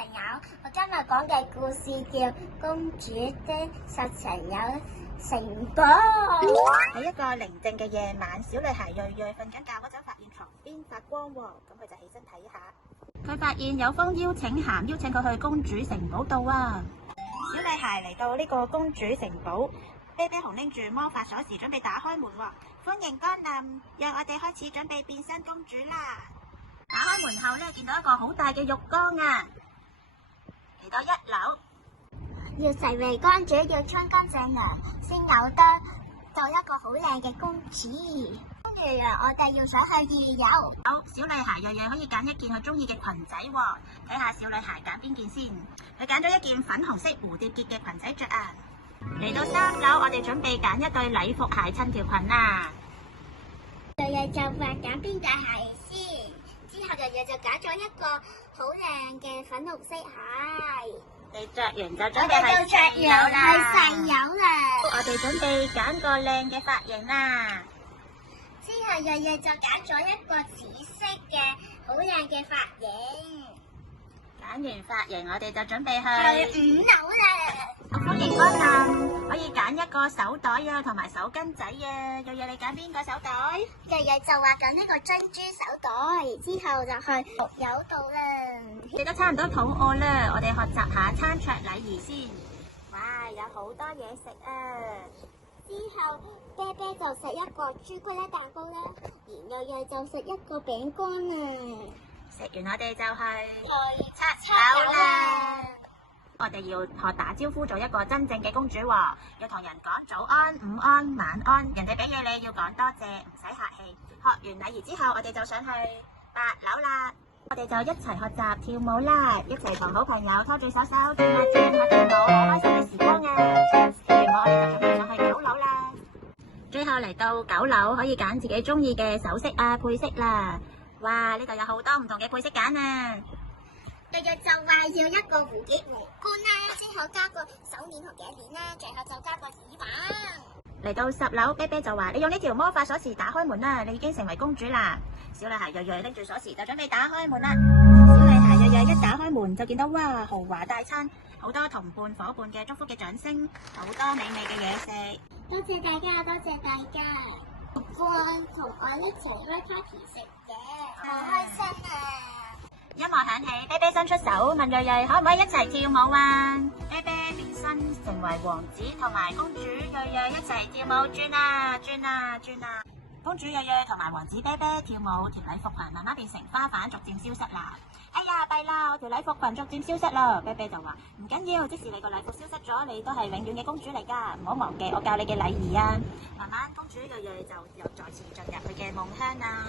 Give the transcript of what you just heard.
朋友，我今日講嘅故事叫《公主的十層樓城堡》。喺一個寧靜嘅夜晚，小女孩瑞瑞瞓緊覺嗰陣，發現床邊發光喎，咁佢就起身睇下。佢發現有封邀請函，邀請佢去公主城堡度啊！小女孩嚟到呢個公主城堡，啤啤熊拎住魔法鎖匙，準備打開門喎。歡迎光臨，讓我哋開始準備變身公主啦！打開門後呢，見到一個好大嘅浴缸啊！嚟到1樓。要成為公主，要穿乾淨涼，先有得做一個好靚嘅公主。跟住我哋要上去2樓。好，小女孩瑞瑞可以揀一件佢中意嘅裙仔喎，睇下小女孩揀邊件先。佢揀咗一件粉紅色蝴蝶結嘅裙仔着啊。嚟到3樓，我哋準備揀一對禮服鞋襯條裙啦。瑞瑞就話揀邊對鞋先，之後瑞瑞就揀咗一個好靚嘅粉紅色鞋。你着完就準備去4樓啦。去4樓啦。我哋準備揀個靚嘅髮型啦。之後瑞瑞就揀咗一個紫色嘅好靚嘅髮型。揀完髮型，我哋就準備去5樓啦。歡迎光臨，可以揀一個手袋啊，同埋手巾仔啊。瑞瑞，你揀邊個手袋？瑞瑞就話揀呢個珍珠手袋，之後就去6樓度啦。你都差唔多肚餓啦，我哋學習下餐桌禮儀先。哇，有好多嘢食啊！之後啤啤就食一個朱古力蛋糕啦，而瑞瑞就食一個餅乾啊。食完我哋就去7樓啦。我哋要學打招呼，做一個真正嘅公主喎，要同人講早安、午安、晚安，人哋俾嘢你要講多謝，唔使客氣。學完禮儀之後，我哋就上去8樓啦。我哋就一齊學習跳舞啦，一齊同好朋友拖住手手跳下跳舞，好開心嘅時光啊！跳完舞我哋就準備上去9樓啦。最後嚟到9樓，可以揀自己中意嘅首飾啊、配飾啦。哇，呢度有好多唔同嘅配飾揀啊！瑞瑞就話要一個蝴蝶皇冠啦，之後加個手鏈同頸鏈啦，最後就加個耳環。嚟到10樓，啤啤就話：你用呢條魔法鎖匙打開門啦，你已經成為公主啦！小女孩瑞瑞拎住鎖匙就準備打開門啦。小女孩瑞瑞一打開門就見到哇，豪華大餐，好多同伴伙伴嘅祝福嘅掌聲，好多美味嘅嘢食。多謝大家，多謝大家。同我一齊開 party 食嘢，好開心啊！音樂響起，啤啤伸出手問瑞瑞可唔可以一齊跳舞啊？啤啤變身成為王子同埋公主，瑞瑞一齊跳舞轉啊轉啊轉啊！公主瑞瑞同埋王子啤啤跳舞，條禮服裙慢慢變成花瓣，逐漸消失啦。哎呀，弊啦，我條禮服裙逐漸消失啦。啤啤就話唔緊要，即使你個禮服消失咗，你都係永遠嘅公主嚟噶，唔好忘記我教你嘅禮儀啊！慢慢公主瑞瑞就又再次進入佢嘅夢鄉啦。